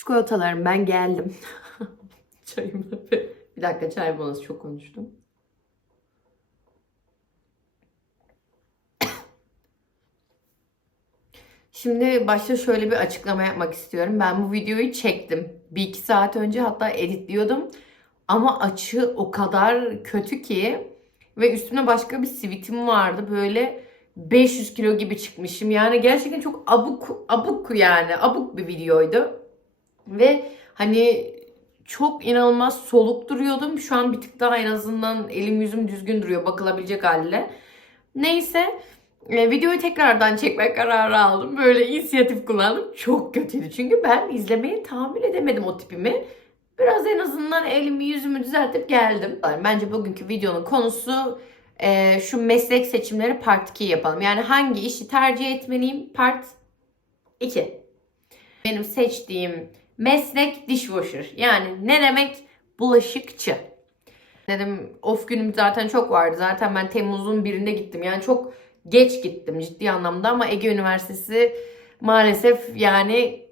Çikolatalarım ben geldim. Çayımla bir bir dakika çay molası çok konuştum. Şimdi başta şöyle bir açıklama yapmak istiyorum. Ben bu videoyu çektim. Bir iki saat önce hatta editliyordum. Ama açı o kadar kötü ki ve üstüne başka bir sivitim vardı. Böyle 500 kilo gibi çıkmışım. Yani gerçekten çok abuk abuk yani abuk bir videoydu. Ve hani çok inanılmaz soluk duruyordum. Şu an bir tık daha en azından elim yüzüm düzgün duruyor bakılabilecek halde. Neyse e, videoyu tekrardan çekmek kararı aldım. Böyle inisiyatif kullandım. Çok kötüydü çünkü ben izlemeye tahammül edemedim o tipimi. Biraz en azından elimi yüzümü düzeltip geldim. Bence bugünkü videonun konusu e, şu meslek seçimleri part 2 yapalım. Yani hangi işi tercih etmeliyim part 2. Benim seçtiğim meslek dishwasher. Yani ne demek? Bulaşıkçı. Dedim off günüm zaten çok vardı. Zaten ben Temmuz'un birinde gittim. Yani çok geç gittim ciddi anlamda ama Ege Üniversitesi maalesef yani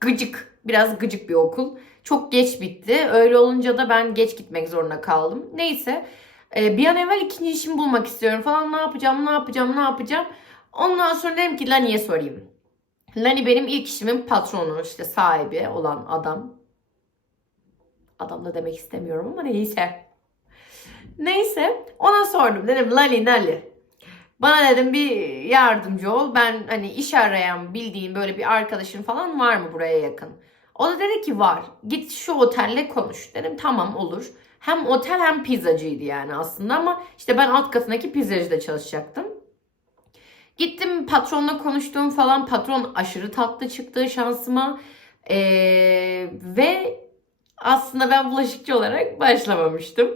gıcık. Biraz gıcık bir okul. Çok geç bitti. Öyle olunca da ben geç gitmek zorunda kaldım. Neyse. e, Bir an evvel ikinci işimi bulmak istiyorum falan. Ne yapacağım, ne yapacağım, ne yapacağım. Ondan sonra dedim ki Lani'ye sorayım. Lani benim ilk işimin patronu, işte sahibi olan adam. Adam da demek istemiyorum ama neyse. Neyse ona sordum. Dedim Lali Lali. Bana dedim bir yardımcı ol. Ben hani iş arayan bildiğin böyle bir arkadaşın falan var mı buraya yakın? O da dedi ki var. Git şu otelle konuş. Dedim tamam olur. Hem otel hem pizzacıydı yani aslında ama işte ben alt katındaki pizzacıda çalışacaktım. Gittim patronla konuştum falan. Patron aşırı tatlı çıktı şansıma. Ee, ve aslında ben bulaşıkçı olarak başlamamıştım.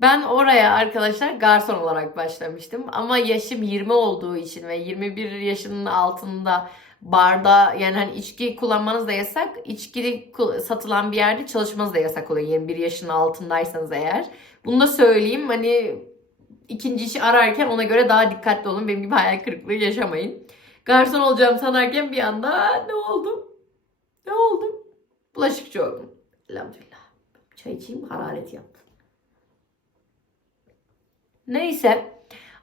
Ben oraya arkadaşlar garson olarak başlamıştım. Ama yaşım 20 olduğu için ve 21 yaşının altında barda yani hani içki kullanmanız da yasak. İçki ku- satılan bir yerde çalışmanız da yasak oluyor 21 yaşının altındaysanız eğer. Bunu da söyleyeyim hani ikinci işi ararken ona göre daha dikkatli olun. Benim gibi hayal kırıklığı yaşamayın. Garson olacağım sanarken bir anda ne oldum? Ne oldum? Bulaşıkçı oldum. Elhamdülillah. Çay içeyim hararet yaptı. Neyse.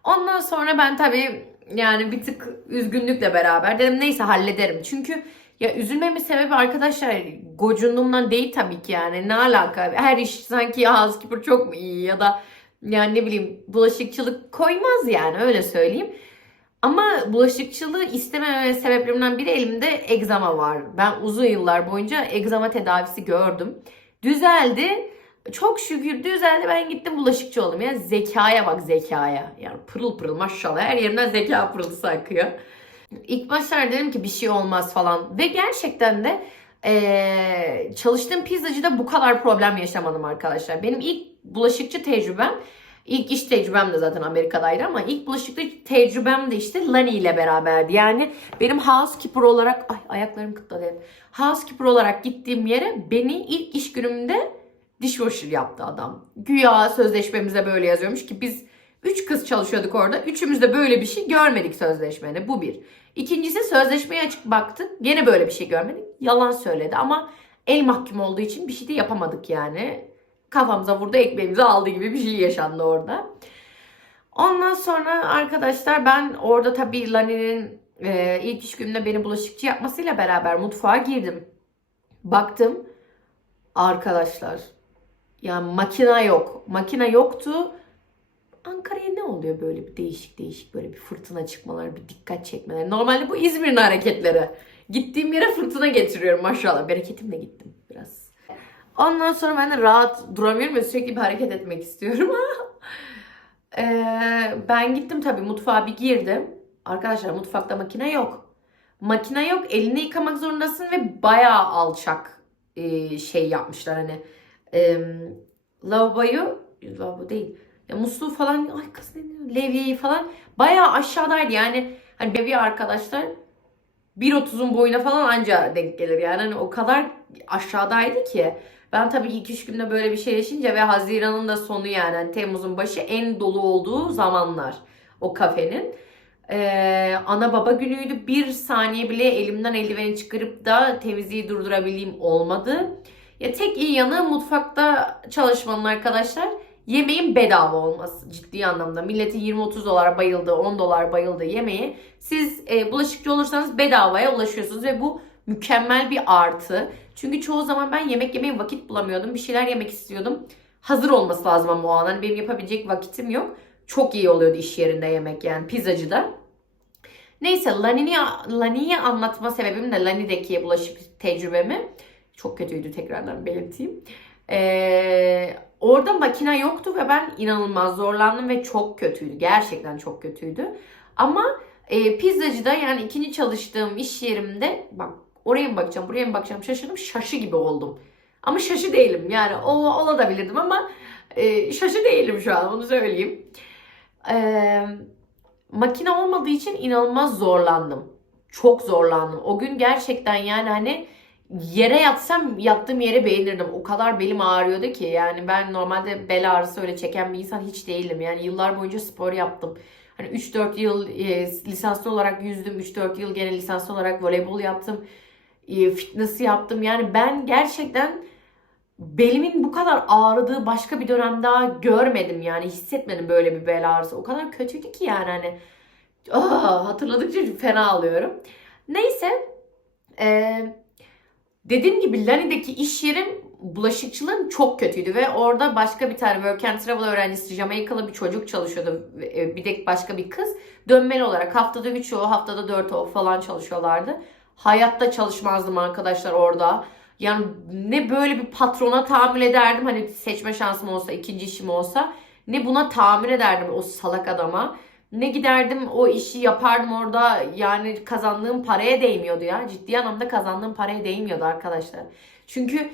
Ondan sonra ben tabii yani bir tık üzgünlükle beraber dedim neyse hallederim. Çünkü ya üzülmemin sebebi arkadaşlar gocunduğumdan değil tabii ki yani ne alaka. Her iş sanki housekeeper çok mu iyi ya da yani ne bileyim bulaşıkçılık koymaz yani öyle söyleyeyim. Ama bulaşıkçılığı istememe sebeplerimden biri elimde egzama var. Ben uzun yıllar boyunca egzama tedavisi gördüm. Düzeldi. Çok şükür düzeldi. Ben gittim bulaşıkçı oldum. Ya zekaya bak zekaya. Yani pırıl pırıl maşallah her yerimden zeka pırıltısı akıyor. İlk başlar dedim ki bir şey olmaz falan. Ve gerçekten de eee, çalıştığım pizzacıda bu kadar problem yaşamadım arkadaşlar. Benim ilk bulaşıkçı tecrübem İlk iş tecrübem de zaten Amerika'daydı ama ilk bulaşıkçı tecrübem de işte Lani ile beraberdi. Yani benim housekeeper olarak ay ayaklarım kıtladı. hep. Housekeeper olarak gittiğim yere beni ilk iş günümde dishwasher yaptı adam. Güya sözleşmemize böyle yazıyormuş ki biz üç kız çalışıyorduk orada. Üçümüz de böyle bir şey görmedik sözleşmede. Bu bir. İkincisi sözleşmeye açık baktık. Gene böyle bir şey görmedik. Yalan söyledi ama el mahkum olduğu için bir şey de yapamadık yani kafamıza vurdu ekmeğimizi aldı gibi bir şey yaşandı orada. Ondan sonra arkadaşlar ben orada tabii Lani'nin e, ilk iş gününde beni bulaşıkçı yapmasıyla beraber mutfağa girdim. Baktım arkadaşlar ya makina yok. Makina yoktu. Ankara'ya ne oluyor böyle bir değişik değişik böyle bir fırtına çıkmaları, bir dikkat çekmeleri. Normalde bu İzmir'in hareketleri. Gittiğim yere fırtına getiriyorum maşallah. Bereketimle gittim biraz. Ondan sonra ben de rahat duramıyorum ve sürekli bir hareket etmek istiyorum. Ee, ben gittim tabii mutfağa bir girdim. Arkadaşlar mutfakta makine yok. Makine yok. Elini yıkamak zorundasın ve bayağı alçak e, şey yapmışlar hani. E, lavaboyu, lavabo değil. Ya musluğu falan, ay kız ne diyor? Levyeyi falan bayağı aşağıdaydı. Yani hani bebi arkadaşlar 1.30'un boyuna falan anca denk gelir. Yani hani o kadar aşağıdaydı ki. Ben tabii ilk üç günde böyle bir şey yaşayınca ve Haziran'ın da sonu yani hani Temmuz'un başı en dolu olduğu zamanlar o kafenin. Ee, ana baba günüydü. Bir saniye bile elimden eldiveni çıkarıp da temizliği durdurabildiğim olmadı. Ya tek iyi yanı mutfakta çalışmanın arkadaşlar yemeğin bedava olması ciddi anlamda. Milletin 20-30 dolar bayıldığı, 10 dolar bayıldığı yemeği siz e, bulaşıkçı olursanız bedavaya ulaşıyorsunuz ve bu mükemmel bir artı. Çünkü çoğu zaman ben yemek yemeye vakit bulamıyordum. Bir şeyler yemek istiyordum. Hazır olması lazım ama o an. Hani benim yapabilecek vakitim yok. Çok iyi oluyordu iş yerinde yemek yani pizzacıda. Neyse Lani'yi anlatma sebebim de Lani'deki bulaşık tecrübemi. Çok kötüydü tekrardan belirteyim. Ee, orada makine yoktu ve ben inanılmaz zorlandım ve çok kötüydü. Gerçekten çok kötüydü. Ama e, pizzacıda yani ikinci çalıştığım iş yerimde bak oraya mı bakacağım buraya mı bakacağım şaşırdım şaşı gibi oldum. Ama şaşı değilim yani ol, olabilirdim ama e, şaşı değilim şu an onu söyleyeyim. Eee makine olmadığı için inanılmaz zorlandım. Çok zorlandım. O gün gerçekten yani hani yere yatsam yattığım yere beğenirdim. O kadar belim ağrıyordu ki yani ben normalde bel ağrısı öyle çeken bir insan hiç değilim. Yani yıllar boyunca spor yaptım. Hani 3-4 yıl e, lisanslı olarak yüzdüm. 3-4 yıl gene lisanslı olarak voleybol yaptım. E, fitness yaptım. Yani ben gerçekten belimin bu kadar ağrıdığı başka bir dönem daha görmedim yani hissetmedim böyle bir bel ağrısı. O kadar kötüydü ki yani hani ah, hatırladıkça fena alıyorum. Neyse eee dediğim gibi Lani'deki iş yerim bulaşıkçılığım çok kötüydü ve orada başka bir tane work and travel öğrencisi Jamaikalı bir çocuk çalışıyordu. E, Bir de başka bir kız. Dönmeli olarak haftada 3 o haftada 4 o falan çalışıyorlardı. Hayatta çalışmazdım arkadaşlar orada. Yani ne böyle bir patrona tahammül ederdim hani seçme şansım olsa ikinci işim olsa ne buna tahammül ederdim o salak adama. Ne giderdim o işi yapardım orada yani kazandığım paraya değmiyordu ya. Ciddi anlamda kazandığım paraya değmiyordu arkadaşlar. Çünkü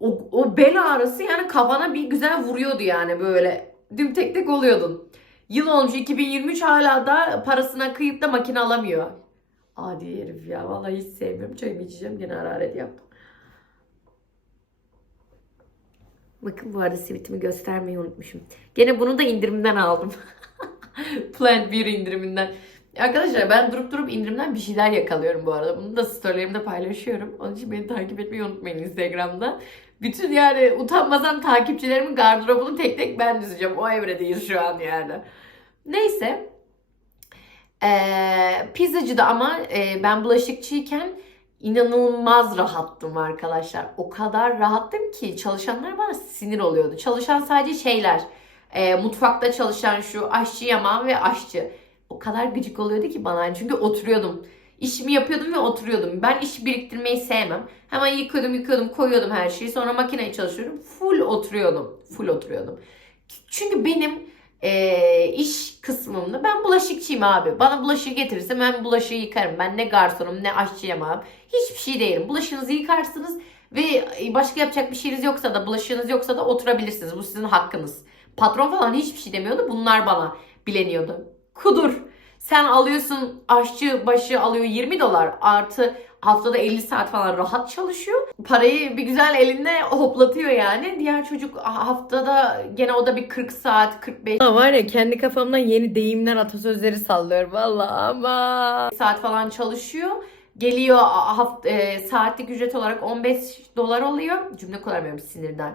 o, o bel ağrısı yani kafana bir güzel vuruyordu yani böyle. Düm tek tek oluyordun. Yıl olmuş 2023 hala da parasına kıyıp da makine alamıyor. Adi herif ya. Vallahi hiç sevmiyorum. Çayımı içeceğim. Gene hararet yaptım. Bakın bu arada sivitimi göstermeyi unutmuşum. Gene bunu da indirimden aldım. Plant 1 indiriminden. Arkadaşlar ben durup durup indirimden bir şeyler yakalıyorum bu arada. Bunu da storylerimde paylaşıyorum. Onun için beni takip etmeyi unutmayın Instagram'da. Bütün yani utanmadan takipçilerimin gardırobunu tek tek ben düzeceğim. O evredeyiz şu an yani. Neyse. Ee, pizzacıda ama e, ben bulaşıkçıyken inanılmaz rahattım arkadaşlar. O kadar rahattım ki çalışanlar bana sinir oluyordu. Çalışan sadece şeyler. e, mutfakta çalışan şu aşçı yaman ve aşçı. O kadar gıcık oluyordu ki bana. Çünkü oturuyordum. İşimi yapıyordum ve oturuyordum. Ben iş biriktirmeyi sevmem. Hemen yıkıyordum yıkıyordum koyuyordum her şeyi. Sonra makineye çalışıyorum. Full oturuyordum. Full oturuyordum. Çünkü benim e, iş kısmımda ben bulaşıkçıyım abi. Bana bulaşığı getirirse ben bulaşığı yıkarım. Ben ne garsonum ne aşçıyım abi. Hiçbir şey değilim. Bulaşığınızı yıkarsınız ve başka yapacak bir şeyiniz yoksa da bulaşığınız yoksa da oturabilirsiniz. Bu sizin hakkınız. Patron falan hiçbir şey demiyordu. Bunlar bana bileniyordu. Kudur. Sen alıyorsun aşçı başı alıyor 20 dolar artı haftada 50 saat falan rahat çalışıyor. Parayı bir güzel elinde hoplatıyor yani. Diğer çocuk haftada gene o da bir 40 saat 45 Ha var ya kendi kafamdan yeni deyimler atasözleri sallıyorum valla ama. saat falan çalışıyor. Geliyor haft e, saatlik ücret olarak 15 dolar oluyor. Cümle kuramıyorum sinirden.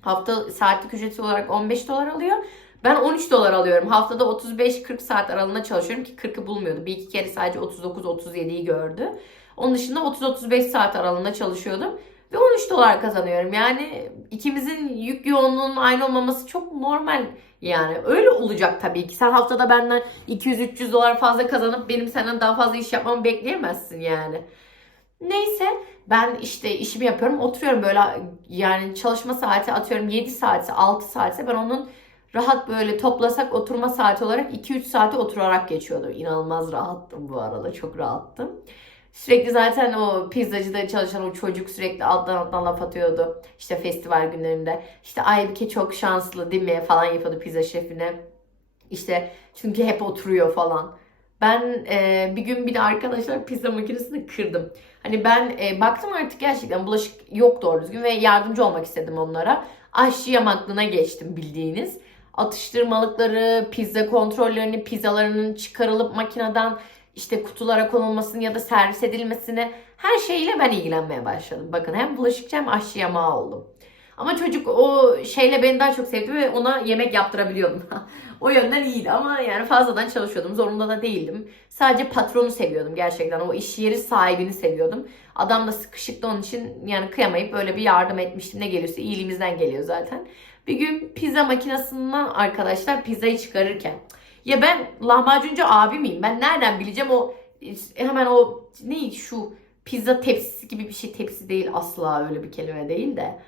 Hafta saatlik ücreti olarak 15 dolar alıyor. Ben 13 dolar alıyorum. Haftada 35-40 saat aralığında çalışıyorum ki 40'ı bulmuyordu. Bir iki kere sadece 39-37'yi gördü. Onun dışında 30-35 saat aralığında çalışıyordum. Ve 13 dolar kazanıyorum. Yani ikimizin yük yoğunluğunun aynı olmaması çok normal. Yani öyle olacak tabii ki. Sen haftada benden 200-300 dolar fazla kazanıp benim senden daha fazla iş yapmamı bekleyemezsin yani. Neyse ben işte işimi yapıyorum oturuyorum böyle yani çalışma saati atıyorum 7 saatse 6 saatse ben onun rahat böyle toplasak oturma saati olarak 2-3 saati oturarak geçiyordu. İnanılmaz rahattım bu arada çok rahattım. Sürekli zaten o pizzacıda çalışan o çocuk sürekli alttan alttan laf atıyordu. İşte festival günlerinde. İşte Aybike çok şanslı değil mi falan yapıyordu pizza şefine. İşte çünkü hep oturuyor falan. Ben e, bir gün bir de arkadaşlar pizza makinesini kırdım. Hani ben e, baktım artık gerçekten bulaşık yok doğru düzgün ve yardımcı olmak istedim onlara. Aşçı yamaklığına geçtim bildiğiniz. Atıştırmalıkları, pizza kontrollerini, pizzalarının çıkarılıp makineden işte kutulara konulmasını ya da servis edilmesini her şeyle ben ilgilenmeye başladım. Bakın hem bulaşıkçı hem aşçı yamağı oldum. Ama çocuk o şeyle beni daha çok sevdi ve ona yemek yaptırabiliyordum. o yönden iyiydi ama yani fazladan çalışıyordum. Zorunda da değildim. Sadece patronu seviyordum gerçekten. O iş yeri sahibini seviyordum. Adam da sıkışıktı onun için yani kıyamayıp böyle bir yardım etmiştim. Ne geliyorsa iyiliğimizden geliyor zaten. Bir gün pizza makinesinden arkadaşlar pizzayı çıkarırken ya ben lahmacuncu abi miyim? Ben nereden bileceğim o hemen o ne şu pizza tepsisi gibi bir şey tepsi değil asla öyle bir kelime değil de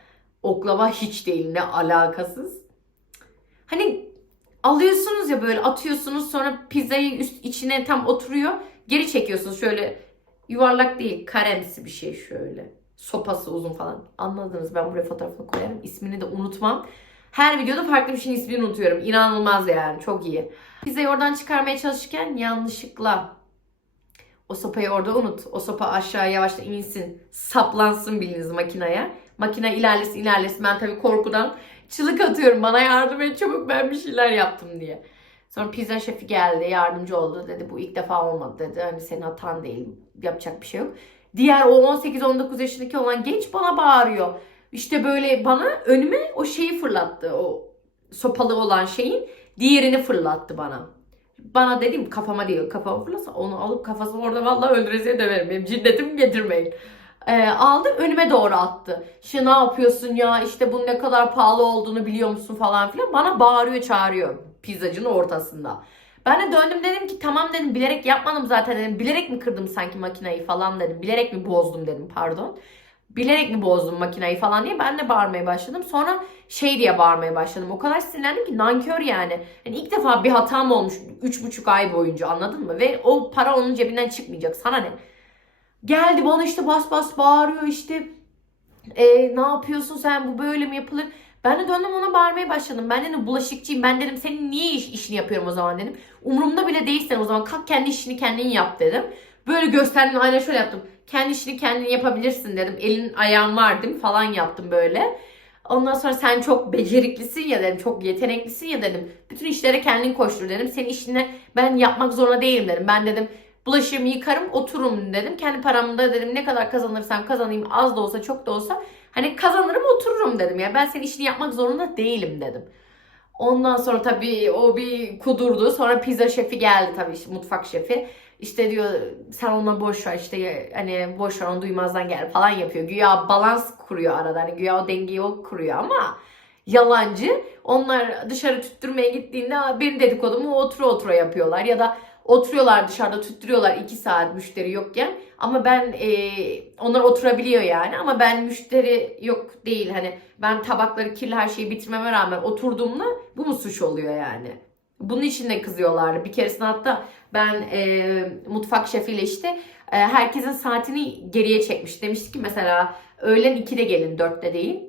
oklava hiç değil ne alakasız. Hani alıyorsunuz ya böyle atıyorsunuz sonra pizzayı üst içine tam oturuyor geri çekiyorsunuz şöyle yuvarlak değil karemsi bir şey şöyle sopası uzun falan anladınız ben buraya fotoğrafını koyarım ismini de unutmam. Her videoda farklı bir şeyin ismini unutuyorum. İnanılmaz yani. Çok iyi. Pizzayı oradan çıkarmaya çalışırken yanlışlıkla o sopayı orada unut. O sopa aşağı yavaşça insin. Saplansın biliniz makineye. Makine ilerlesin ilerlesin. Ben tabii korkudan çığlık atıyorum. Bana yardım et çabuk ben bir şeyler yaptım diye. Sonra pizza şefi geldi. Yardımcı oldu. Dedi bu ilk defa olmadı dedi. Hani senin hatan değil. Yapacak bir şey yok. Diğer o 18-19 yaşındaki olan genç bana bağırıyor. İşte böyle bana önüme o şeyi fırlattı. O sopalı olan şeyin diğerini fırlattı bana. Bana dedim kafama değil kafama fırlasa onu alıp kafasını orada vallahi öldüresiye döverim. Benim ciddetimi getirmeyin. Ee, aldım önüme doğru attı. İşte ne yapıyorsun ya işte bunun ne kadar pahalı olduğunu biliyor musun falan filan. Bana bağırıyor çağırıyor pizzacının ortasında. Ben de döndüm dedim ki tamam dedim bilerek yapmadım zaten dedim. Bilerek mi kırdım sanki makinayı falan dedim. Bilerek mi bozdum dedim pardon bilerek mi bozdum makinayı falan diye ben de bağırmaya başladım. Sonra şey diye bağırmaya başladım. O kadar sinirlendim ki nankör yani. yani ilk defa bir hatam olmuş 3,5 ay boyunca anladın mı? Ve o para onun cebinden çıkmayacak. Sana ne? Geldi bana işte bas bas bağırıyor işte. E, ne yapıyorsun sen bu böyle mi yapılır? Ben de döndüm ona bağırmaya başladım. Ben dedim bulaşıkçıyım. Ben dedim senin niye iş, işini yapıyorum o zaman dedim. Umurumda bile değilsen o zaman kalk kendi işini kendin yap dedim. Böyle gösterdim aynen şöyle yaptım. Kendi işini kendin yapabilirsin dedim. Elin ayağın var değil mi falan yaptım böyle. Ondan sonra sen çok beceriklisin ya dedim. Çok yeteneklisin ya dedim. Bütün işlere kendin koştur dedim. Senin işini ben yapmak zorunda değilim dedim. Ben dedim bulaşığımı yıkarım otururum dedim. Kendi paramda dedim ne kadar kazanırsam kazanayım az da olsa çok da olsa hani kazanırım otururum dedim. Yani ben senin işini yapmak zorunda değilim dedim. Ondan sonra tabii o bir kudurdu. Sonra pizza şefi geldi tabii işte mutfak şefi. İşte diyor sen ona boş ver işte hani boş ver onu duymazdan gel falan yapıyor. Güya balans kuruyor arada. Hani güya o dengeyi o kuruyor ama yalancı. Onlar dışarı tüttürmeye gittiğinde benim dedikodumu otura otura yapıyorlar. Ya da oturuyorlar dışarıda tüttürüyorlar 2 saat müşteri yokken. Ama ben e, onlar oturabiliyor yani ama ben müşteri yok değil. Hani ben tabakları kirli her şeyi bitirmeme rağmen oturduğumda bu mu suç oluyor yani? Bunun için de kızıyorlardı. Bir keresinde hatta ben e, mutfak şefiyle işte e, herkesin saatini geriye çekmiş. Demişti ki mesela öğlen 2'de gelin 4'te değil.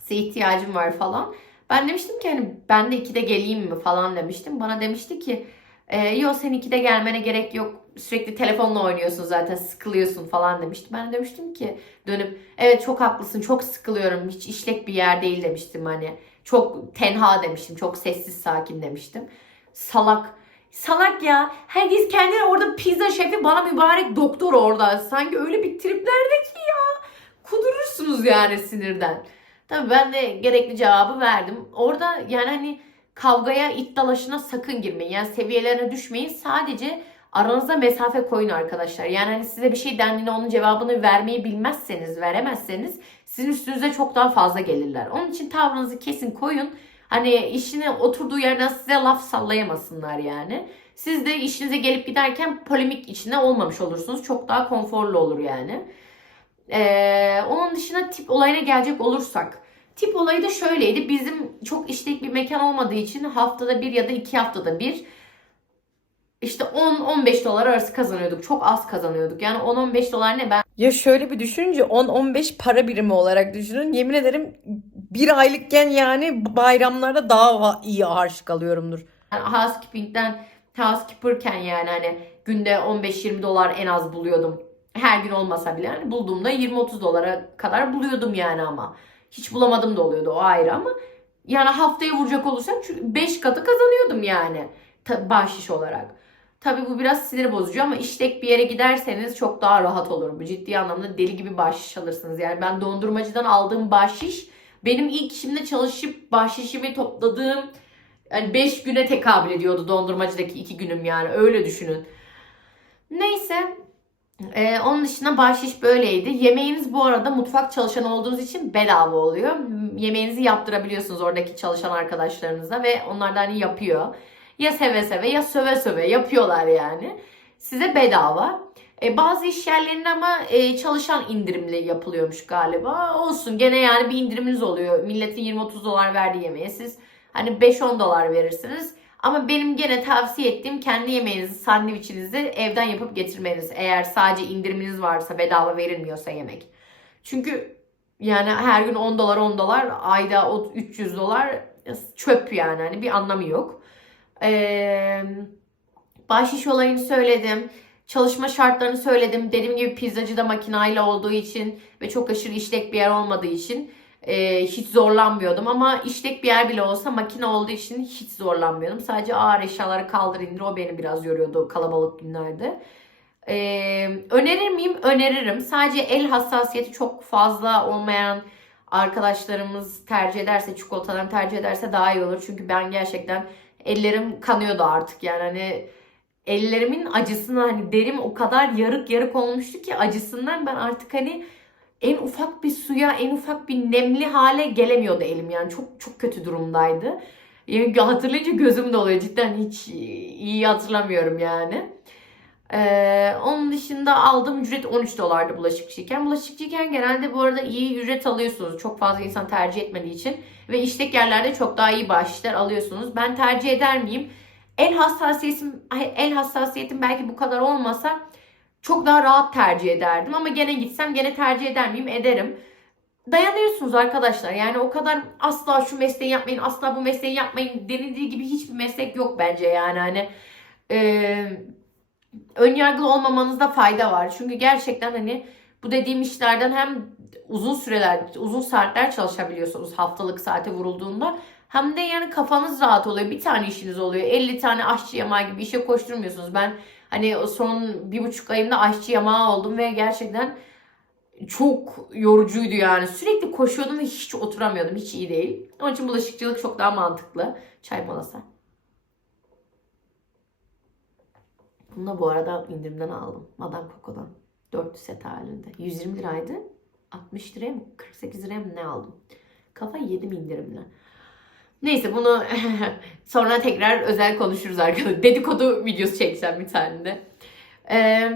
Size ihtiyacım var falan. Ben demiştim ki hani ben de 2'de geleyim mi falan demiştim. Bana demişti ki e, yok sen 2'de gelmene gerek yok. Sürekli telefonla oynuyorsun zaten sıkılıyorsun falan demişti. Ben de demiştim ki dönüp evet çok haklısın çok sıkılıyorum. Hiç işlek bir yer değil demiştim hani. Çok tenha demiştim. Çok sessiz sakin demiştim. Salak. Salak ya. Herkes kendine orada pizza şefi bana mübarek doktor orada. Sanki öyle bir triplerde ki ya. Kudurursunuz yani sinirden. Tabii ben de gerekli cevabı verdim. Orada yani hani kavgaya, it dalaşına sakın girmeyin. Yani seviyelerine düşmeyin. Sadece aranızda mesafe koyun arkadaşlar. Yani hani size bir şey dendiğinde onun cevabını vermeyi bilmezseniz, veremezseniz sizin üstünüze çok daha fazla gelirler. Onun için tavrınızı kesin koyun. Hani işine oturduğu yerden size laf sallayamasınlar yani. Siz de işinize gelip giderken polemik içinde olmamış olursunuz. Çok daha konforlu olur yani. Ee, onun dışında tip olayına gelecek olursak. Tip olayı da şöyleydi. Bizim çok işlek bir mekan olmadığı için haftada bir ya da iki haftada bir işte 10-15 dolar arası kazanıyorduk. Çok az kazanıyorduk. Yani 10-15 dolar ne ben Ya şöyle bir düşününce 10-15 para birimi olarak düşünün. Yemin ederim bir aylıkken yani bayramlarda daha iyi harçlık alıyorumdur. Yani housekeeping'den housekeeper'ken yani hani günde 15-20 dolar en az buluyordum. Her gün olmasa bile hani bulduğumda 20-30 dolara kadar buluyordum yani ama. Hiç bulamadım da oluyordu o ayrı ama Yani haftaya vuracak olursam 5 katı kazanıyordum yani bahşiş olarak. Tabii bu biraz sinir bozucu ama işlek bir yere giderseniz çok daha rahat olur. Bu ciddi anlamda deli gibi bahşiş alırsınız. Yani ben dondurmacıdan aldığım bahşiş benim ilk işimde çalışıp bahşişimi topladığım yani 5 güne tekabül ediyordu dondurmacıdaki 2 günüm yani öyle düşünün. Neyse ee, onun dışında bahşiş böyleydi. Yemeğiniz bu arada mutfak çalışanı olduğunuz için bedava oluyor. Yemeğinizi yaptırabiliyorsunuz oradaki çalışan arkadaşlarınıza ve onlar da hani yapıyor. Ya seve seve ya söve söve yapıyorlar yani. Size bedava. E, bazı iş yerlerinde ama e, çalışan indirimli yapılıyormuş galiba. Olsun gene yani bir indiriminiz oluyor. Milletin 20-30 dolar verdiği yemeğe siz hani 5-10 dolar verirsiniz. Ama benim gene tavsiye ettiğim kendi yemeğinizi, sandviçinizi evden yapıp getirmeniz. Eğer sadece indiriminiz varsa bedava verilmiyorsa yemek. Çünkü yani her gün 10 dolar 10 dolar ayda o 300 dolar çöp yani hani bir anlamı yok. Ee, bahşiş olayını söyledim. Çalışma şartlarını söyledim. Dediğim gibi pizzacı da makinayla olduğu için ve çok aşırı işlek bir yer olmadığı için e, hiç zorlanmıyordum. Ama işlek bir yer bile olsa makine olduğu için hiç zorlanmıyordum. Sadece ağır eşyaları kaldır indir o beni biraz yoruyordu kalabalık günlerde. Ee, önerir miyim? Öneririm. Sadece el hassasiyeti çok fazla olmayan arkadaşlarımız tercih ederse, çikolatadan tercih ederse daha iyi olur. Çünkü ben gerçekten ellerim kanıyordu artık. Yani hani ellerimin acısını hani derim o kadar yarık yarık olmuştu ki acısından ben artık hani en ufak bir suya, en ufak bir nemli hale gelemiyordu elim yani. Çok çok kötü durumdaydı. Yani hatırlayınca gözüm doluyor. Cidden hiç iyi hatırlamıyorum yani. Ee, onun dışında aldığım ücret 13 dolardı bulaşıkçıyken. Bulaşıkçıyken genelde bu arada iyi ücret alıyorsunuz. Çok fazla insan tercih etmediği için. Ve işlek yerlerde çok daha iyi bahşişler alıyorsunuz. Ben tercih eder miyim? El hassasiyetim, el hassasiyetim belki bu kadar olmasa çok daha rahat tercih ederdim. Ama gene gitsem gene tercih eder miyim? Ederim. Dayanıyorsunuz arkadaşlar. Yani o kadar asla şu mesleği yapmayın, asla bu mesleği yapmayın denildiği gibi hiçbir meslek yok bence yani. Hani eee önyargılı olmamanızda fayda var. Çünkü gerçekten hani bu dediğim işlerden hem uzun süreler, uzun saatler çalışabiliyorsunuz haftalık saate vurulduğunda. Hem de yani kafanız rahat oluyor. Bir tane işiniz oluyor. 50 tane aşçı yamağı gibi işe koşturmuyorsunuz. Ben hani son bir buçuk ayımda aşçı yamağı oldum ve gerçekten çok yorucuydu yani. Sürekli koşuyordum ve hiç oturamıyordum. Hiç iyi değil. Onun için bulaşıkçılık çok daha mantıklı. Çay molası. Bunu da bu arada indirimden aldım. Madame Coco'dan. 400 set halinde. 120 liraydı. 60 liraya mı 48 liraya mı ne aldım? Kafa yedim indirimle. Neyse bunu sonra tekrar özel konuşuruz arkadaşlar. Dedikodu videosu çekeceğim bir tane de. Ee,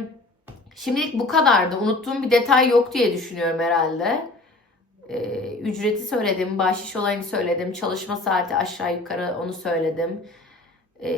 şimdilik bu kadardı. Unuttuğum bir detay yok diye düşünüyorum herhalde. Ee, ücreti söyledim, bahşiş olayını söyledim, çalışma saati aşağı yukarı onu söyledim. Ee,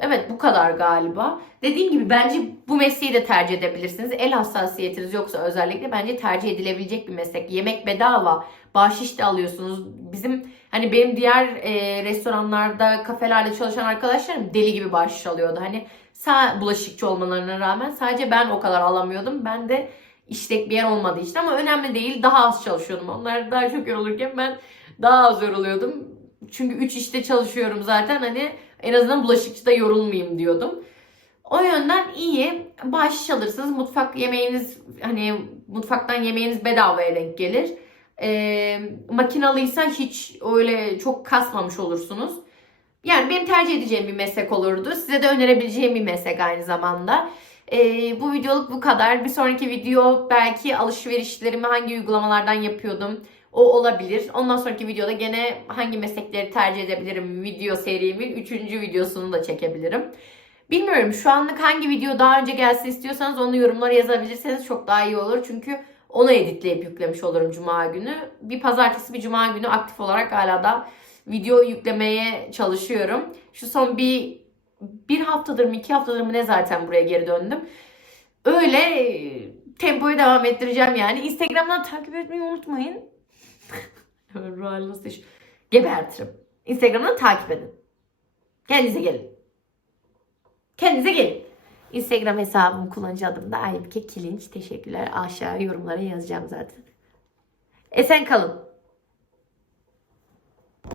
evet bu kadar galiba. Dediğim gibi bence bu mesleği de tercih edebilirsiniz. El hassasiyetiniz yoksa özellikle bence tercih edilebilecek bir meslek. Yemek bedava, bahşiş de alıyorsunuz. Bizim hani benim diğer e, restoranlarda, kafelerde çalışan arkadaşlarım deli gibi bahşiş alıyordu. Hani sağ bulaşıkçı olmalarına rağmen sadece ben o kadar alamıyordum. Ben de işlek bir yer olmadığı için ama önemli değil. Daha az çalışıyordum. Onlar daha çok yorulurken ben daha az yoruluyordum. Çünkü 3 işte çalışıyorum zaten hani en azından bulaşıkçıda yorulmayayım diyordum. O yönden iyi. Bahşiş alırsınız. Mutfak yemeğiniz hani mutfaktan yemeğiniz bedavaya denk gelir. Ee, makinalıysa hiç öyle çok kasmamış olursunuz. Yani benim tercih edeceğim bir meslek olurdu. Size de önerebileceğim bir meslek aynı zamanda. Ee, bu videoluk bu kadar. Bir sonraki video belki alışverişlerimi hangi uygulamalardan yapıyordum. O olabilir. Ondan sonraki videoda gene hangi meslekleri tercih edebilirim video serimin 3. videosunu da çekebilirim. Bilmiyorum şu anlık hangi video daha önce gelsin istiyorsanız onu yorumlara yazabilirseniz çok daha iyi olur. Çünkü onu editleyip yüklemiş olurum cuma günü. Bir pazartesi bir cuma günü aktif olarak hala da video yüklemeye çalışıyorum. Şu son bir bir haftadır mı iki haftadır mı ne zaten buraya geri döndüm. Öyle e, tempoyu devam ettireceğim yani. Instagram'dan takip etmeyi unutmayın. Ruhal iş? Gebertirim. Instagram'dan takip edin. Kendinize gelin. Kendinize gelin. Instagram hesabım kullanıcı adım da Aybike Kilinç. Teşekkürler. Aşağı yorumlara yazacağım zaten. Esen kalın.